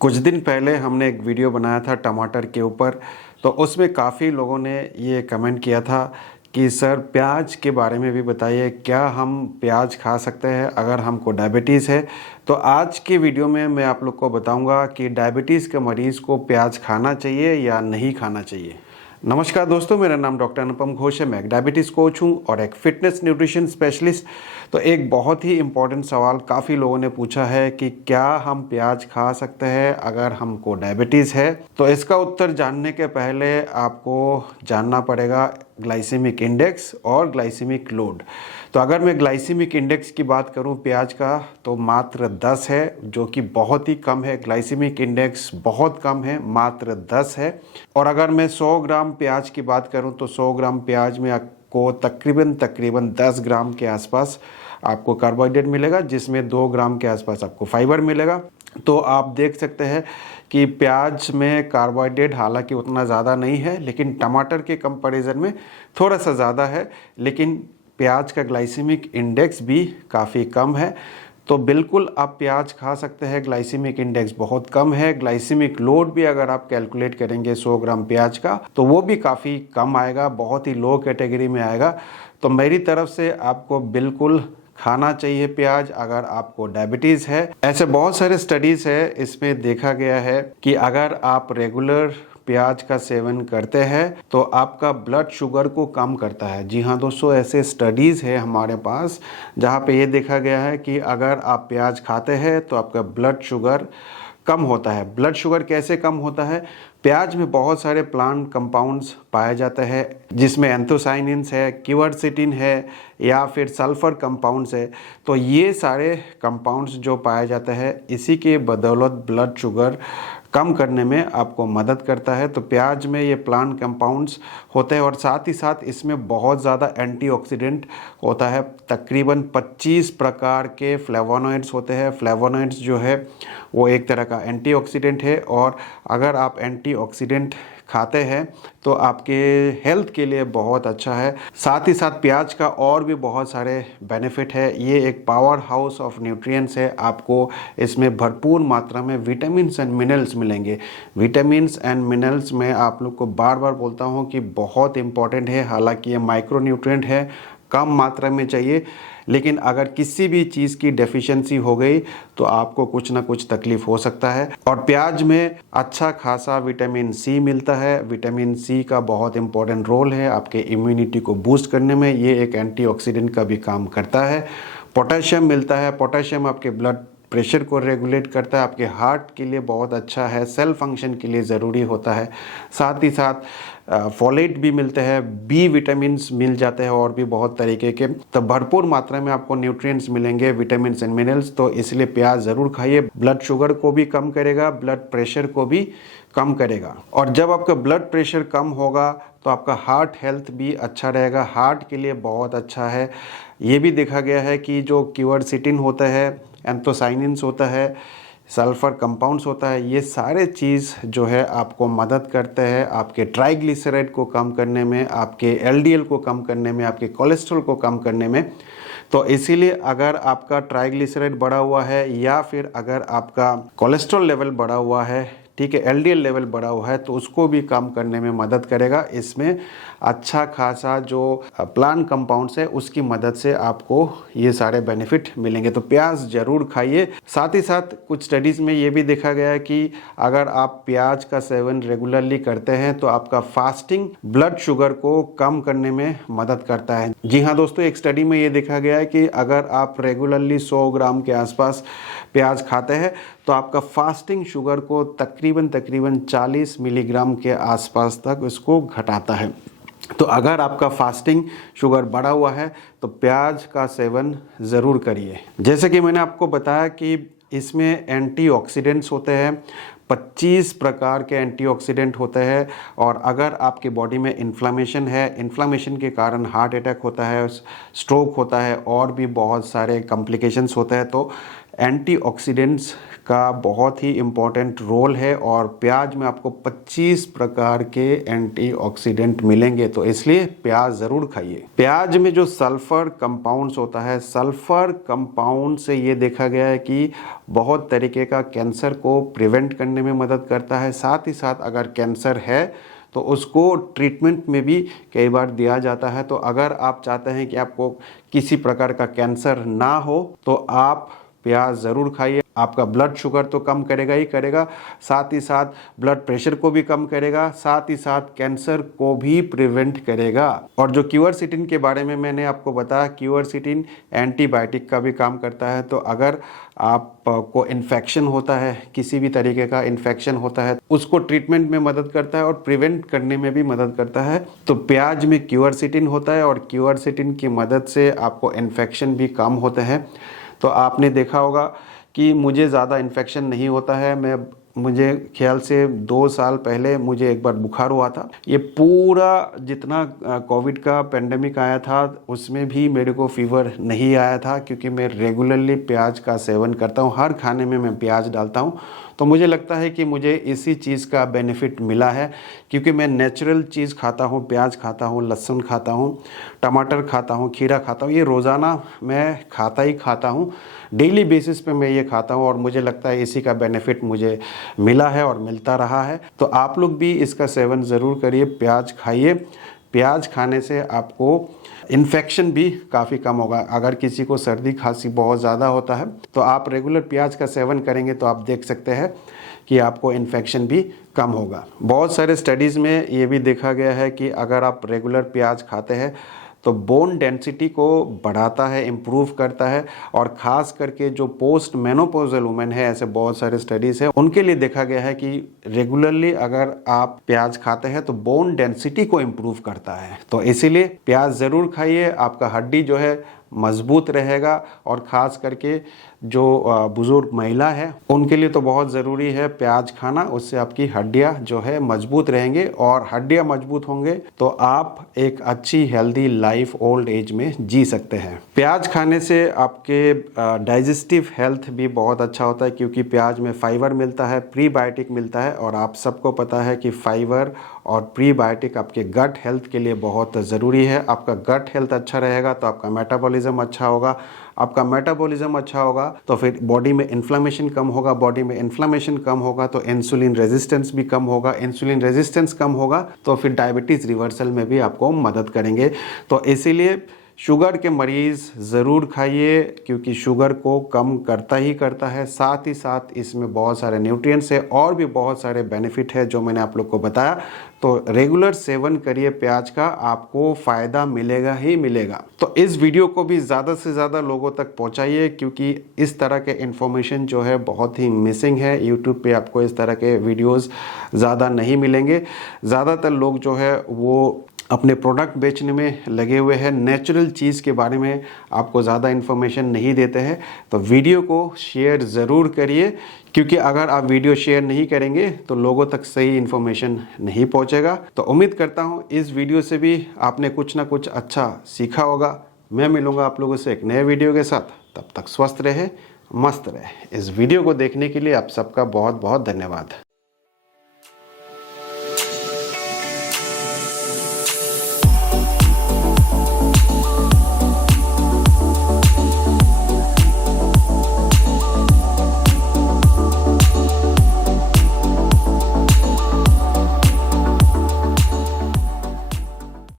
कुछ दिन पहले हमने एक वीडियो बनाया था टमाटर के ऊपर। तो उसमें काफ़ी लोगों ने ये कमेंट किया था कि सर प्याज के बारे में भी बताइए, क्या हम प्याज खा सकते हैं अगर हमको डायबिटीज़ है। तो आज की वीडियो में मैं आप लोग को बताऊंगा कि डायबिटीज़ के मरीज़ को प्याज खाना चाहिए या नहीं खाना चाहिए। नमस्कार दोस्तों, मेरा नाम डॉक्टर अनुपम घोष है। मैं एक डायबिटीज़ कोच हूँ और एक फिटनेस न्यूट्रिशन स्पेशलिस्ट। तो एक बहुत ही इम्पॉर्टेंट सवाल काफ़ी लोगों ने पूछा है कि क्या हम प्याज खा सकते हैं अगर हमको डायबिटीज़ है। तो इसका उत्तर जानने के पहले आपको जानना पड़ेगा ग्लाइसेमिक इंडेक्स और ग्लाइसेमिक लोड। तो अगर मैं ग्लाइसेमिक इंडेक्स की बात करूं प्याज का, तो मात्र 10 है, जो कि बहुत ही कम है। ग्लाइसेमिक इंडेक्स बहुत कम है, मात्र 10 है। और अगर मैं 100 ग्राम प्याज की बात करूं तो 100 ग्राम प्याज में आपको तकरीबन 10 ग्राम के आसपास आपको कार्बोहाइड्रेट मिलेगा, जिसमें 2 ग्राम के आसपास आपको फाइबर मिलेगा। तो आप देख सकते हैं कि प्याज में कार्बोहाइड्रेट हालांकि उतना ज़्यादा नहीं है, लेकिन टमाटर के कंपैरिजन में थोड़ा सा ज़्यादा है। लेकिन प्याज का ग्लाइसेमिक इंडेक्स भी काफ़ी कम है। तो बिल्कुल आप प्याज खा सकते हैं, ग्लाइसेमिक इंडेक्स बहुत कम है। ग्लाइसेमिक लोड भी अगर आप कैलकुलेट करेंगे 100 ग्राम प्याज का, तो वो भी काफ़ी कम आएगा, बहुत ही लो कैटेगरी में आएगा। तो मेरी तरफ से आपको बिल्कुल खाना चाहिए प्याज अगर आपको डायबिटीज़ है। ऐसे बहुत सारे स्टडीज़ है, इसमें देखा गया है कि अगर आप रेगुलर प्याज का सेवन करते हैं तो आपका ब्लड शुगर को कम करता है। जी हाँ दोस्तों, ऐसे स्टडीज़ है हमारे पास जहाँ पे ये देखा गया है कि अगर आप प्याज खाते हैं तो आपका ब्लड शुगर कम होता है। ब्लड शुगर कैसे कम होता है? प्याज में बहुत सारे प्लांट कंपाउंड्स पाए जाते हैं, जिसमें एंथोसाइनिन्स है, क्यूरसेटिन है या फिर सल्फर कंपाउंड्स है। तो ये सारे कंपाउंड्स जो पाए जाते हैं, इसी के बदौलत ब्लड शुगर कम करने में आपको मदद करता है। तो प्याज में ये प्लांट कंपाउंड्स होते हैं और साथ ही साथ इसमें बहुत ज़्यादा एंटीऑक्सीडेंट होता है। तकरीबन 25 प्रकार के फ्लेवोनॉइड्स होते हैं। फ्लेवोनॉइड्स जो है वो एक तरह का एंटीऑक्सीडेंट है, और अगर आप एंटीऑक्सीडेंट खाते हैं तो आपके हेल्थ के लिए बहुत अच्छा है। साथ ही साथ प्याज का और भी बहुत सारे बेनिफिट है। ये एक पावर हाउस ऑफ न्यूट्रिएंट्स है। आपको इसमें भरपूर मात्रा में विटामिन्स एंड मिनरल्स मिलेंगे। विटामिन्स एंड मिनरल्स में आप लोग को बार बार बोलता हूँ कि बहुत इंपॉर्टेंट है। हालांकि ये माइक्रो न्यूट्रिएंट है, कम मात्रा में चाहिए, लेकिन अगर किसी भी चीज़ की डेफिशिएंसी हो गई तो आपको कुछ ना कुछ तकलीफ हो सकता है। और प्याज में अच्छा खासा विटामिन सी मिलता है। विटामिन सी का बहुत इंपॉर्टेंट रोल है आपके इम्यूनिटी को बूस्ट करने में। ये एक एंटीऑक्सीडेंट का भी काम करता है। पोटेशियम मिलता है। पोटेशियम आपके ब्लड प्रेशर को रेगुलेट करता है, आपके हार्ट के लिए बहुत अच्छा है, सेल फंक्शन के लिए ज़रूरी होता है। साथ ही साथ फोलेट भी मिलते हैं, बी विटामिन्स मिल जाते हैं और भी बहुत तरीके के। तो भरपूर मात्रा में आपको न्यूट्रिएंट्स मिलेंगे, विटामिन्स एंड मिनरल्स। तो इसलिए प्याज ज़रूर खाइए। ब्लड शुगर को भी कम करेगा, ब्लड प्रेशर को भी कम करेगा। और जब आपका ब्लड प्रेशर कम होगा तो आपका हार्ट हेल्थ भी अच्छा रहेगा, हार्ट के लिए बहुत अच्छा है। ये भी देखा गया है कि जो क्यूरसेटिन होता है, एंथोसाइनिन्स होता है, सल्फर कंपाउंड्स होता है, ये सारे चीज़ जो है आपको मदद करते हैं आपके ट्राइग्लिसराइड को कम करने में, आपके एलडीएल को कम करने में, आपके कोलेस्ट्रॉल को कम करने में। तो इसीलिए अगर आपका ट्राइग्लिसराइड बढ़ा हुआ है या फिर अगर आपका कोलेस्ट्रॉल लेवल बढ़ा हुआ है, ठीक है, एलडीएल लेवल बढ़ा हुआ है, तो उसको भी कम करने में मदद करेगा। इसमें अच्छा खासा जो प्लांट कंपाउंड्स है उसकी मदद से आपको ये सारे बेनिफिट मिलेंगे। तो प्याज ज़रूर खाइए। साथ ही साथ कुछ स्टडीज़ में ये भी देखा गया है कि अगर आप प्याज का सेवन रेगुलरली करते हैं तो आपका फास्टिंग ब्लड शुगर को कम करने में मदद करता है। जी हाँ दोस्तों, एक स्टडी में ये देखा गया है कि अगर आप रेगुलरली 100 ग्राम के आसपास प्याज खाते हैं तो आपका फास्टिंग शुगर को तकरीबन 40 मिलीग्राम के आसपास तक इसको घटाता है। तो अगर आपका फास्टिंग शुगर बढ़ा हुआ है तो प्याज का सेवन ज़रूर करिए। जैसे कि मैंने आपको बताया कि इसमें एंटीऑक्सीडेंट्स होते हैं, 25 प्रकार के एंटीऑक्सीडेंट होते हैं। और अगर आपकी बॉडी में इन्फ्लामेशन है, इन्फ्लामेशन के कारण हार्ट अटैक होता है, स्ट्रोक होता है और भी बहुत सारे कॉम्प्लिकेशंस होते हैं। तो एंटीऑक्सीडेंट्स का बहुत ही इम्पोर्टेंट रोल है और प्याज में आपको 25 प्रकार के एंटीऑक्सीडेंट मिलेंगे, तो इसलिए प्याज ज़रूर खाइए। प्याज में जो सल्फ़र कंपाउंड्स होता है, सल्फ़र कंपाउंड से ये देखा गया है कि बहुत तरीके का कैंसर को प्रिवेंट करने में मदद करता है। साथ ही साथ अगर कैंसर है तो उसको ट्रीटमेंट में भी कई बार दिया जाता है। तो अगर आप चाहते हैं कि आपको किसी प्रकार का कैंसर ना हो तो आप प्याज ज़रूर खाइए। आपका ब्लड शुगर तो कम करेगा ही करेगा, साथ ही साथ ब्लड प्रेशर को भी कम करेगा, साथ ही साथ कैंसर को भी प्रिवेंट करेगा। और जो क्यूरसिटिन के बारे में मैंने आपको बताया, क्यूरसिटिन एंटीबायोटिक का भी काम करता है। तो अगर आपको इन्फेक्शन होता है, किसी भी तरीके का इन्फेक्शन होता है, उसको ट्रीटमेंट में मदद करता है और प्रिवेंट करने में भी मदद करता है। तो प्याज में क्यूरसिटिन होता है और क्यूरसिटिन की मदद से आपको इन्फेक्शन भी कम होते हैं। तो आपने देखा होगा कि मुझे ज़्यादा इन्फेक्शन नहीं होता है। मुझे ख्याल से 2 साल पहले मुझे एक बार बुखार हुआ था। ये पूरा जितना कोविड का पेंडेमिक आया था उसमें भी मेरे को फीवर नहीं आया था, क्योंकि मैं रेगुलरली प्याज का सेवन करता हूँ। हर खाने में मैं प्याज डालता हूँ। तो मुझे लगता है कि मुझे इसी चीज़ का बेनिफिट मिला है, क्योंकि मैं नेचुरल चीज़ खाता हूँ, प्याज खाता हूँ, लहसुन खाता हूँ, टमाटर खाता हूँ, खीरा खाता हूँ। ये रोज़ाना मैं खाता ही खाता हूँ, डेली बेसिस पे मैं ये खाता हूँ और मुझे लगता है इसी का बेनिफिट मुझे मिला है और मिलता रहा है। तो आप लोग भी इसका सेवन ज़रूर करिए, प्याज खाइए। प्याज खाने से आपको इन्फेक्शन भी काफ़ी कम होगा। अगर किसी को सर्दी खांसी बहुत ज़्यादा होता है तो आप रेगुलर प्याज का सेवन करेंगे तो आप देख सकते हैं कि आपको इन्फेक्शन भी कम होगा। बहुत सारे स्टडीज़ में ये भी देखा गया है कि अगर आप रेगुलर प्याज खाते हैं तो बोन डेंसिटी को बढ़ाता है, इम्प्रूव करता है। और ख़ास करके जो पोस्ट मेनोपॉजल वुमेन है, ऐसे बहुत सारे स्टडीज़ हैं, उनके लिए देखा गया है कि रेगुलरली अगर आप प्याज खाते हैं तो बोन डेंसिटी को इम्प्रूव करता है। तो इसीलिए प्याज ज़रूर खाइए, आपका हड्डी जो है मजबूत रहेगा। और ख़ास करके जो बुज़ुर्ग महिला है उनके लिए तो बहुत ज़रूरी है प्याज खाना। उससे आपकी हड्डियां जो है मजबूत रहेंगे और हड्डियां मजबूत होंगे तो आप एक अच्छी हेल्दी लाइफ ओल्ड एज में जी सकते हैं। प्याज खाने से आपके डाइजेस्टिव हेल्थ भी बहुत अच्छा होता है, क्योंकि प्याज में फाइबर मिलता है, प्रीबायोटिक मिलता है। और आप सबको पता है कि फाइबर और प्रीबायोटिक आपके गट हेल्थ के लिए बहुत ज़रूरी है। आपका गट हेल्थ अच्छा रहेगा तो आपका मेटाबॉलिज्म अच्छा होगा। आपका मेटाबॉलिज्म अच्छा होगा तो फिर बॉडी में इन्फ्लेमेशन कम होगा। बॉडी में इन्फ्लेमेशन कम होगा तो इंसुलिन रेजिस्टेंस भी कम होगा। इंसुलिन रेजिस्टेंस कम होगा तो फिर डायबिटीज़ रिवर्सल में भी आपको मदद करेंगे। तो इसीलिए शुगर के मरीज़ ज़रूर खाइए, क्योंकि शुगर को कम करता ही करता है। साथ ही साथ इसमें बहुत सारे न्यूट्रिएंट्स है और भी बहुत सारे बेनिफिट है जो मैंने आप लोग को बताया। तो रेगुलर सेवन करिए प्याज का, आपको फ़ायदा मिलेगा ही मिलेगा। तो इस वीडियो को भी ज़्यादा से ज़्यादा लोगों तक पहुंचाइए, क्योंकि इस तरह के इन्फॉर्मेशन जो है बहुत ही मिसिंग है। यूट्यूब पे आपको इस तरह के वीडियोस ज़्यादा नहीं मिलेंगे। ज़्यादातर लोग जो है वो अपने प्रोडक्ट बेचने में लगे हुए हैं, नेचुरल चीज़ के बारे में आपको ज़्यादा इन्फॉर्मेशन नहीं देते हैं। तो वीडियो को शेयर ज़रूर करिए, क्योंकि अगर आप वीडियो शेयर नहीं करेंगे तो लोगों तक सही इन्फॉर्मेशन नहीं पहुंचेगा। तो उम्मीद करता हूं इस वीडियो से भी आपने कुछ ना कुछ अच्छा सीखा होगा। मैं मिलूँगा आप लोगों से एक नए वीडियो के साथ। तब तक स्वस्थ रहे, मस्त रहे। इस वीडियो को देखने के लिए आप सबका बहुत बहुत धन्यवाद।